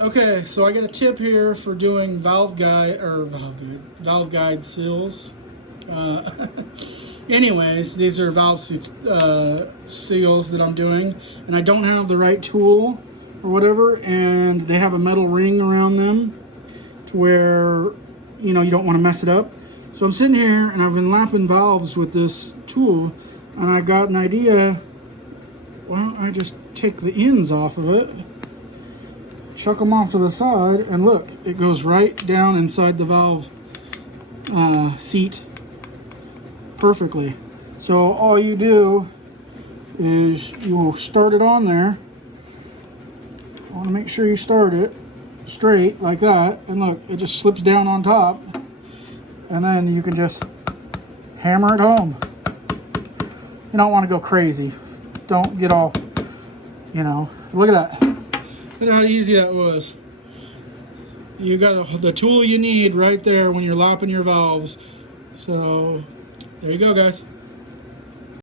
Okay, so I got a tip here for doing valve guide seals. Uh, anyways, these are valve seals that I'm doing, and I don't have the right tool or whatever, and they have a metal ring around them to where you don't want to mess it up. So I'm sitting here and I've been lapping valves with this tool, and I got an idea. Why don't I just take the ends off of it, chuck them off to the side, and look, it goes right down inside the valve seat perfectly. So all you do is you will start it on there. I want to make sure you start it straight like that, and look, it just slips down on top, and then you can just hammer it home. You don't want to go crazy. Don't get all, look at that. Look at how easy that was. You got the tool you need right there when you're lapping your valves. So there you go, guys.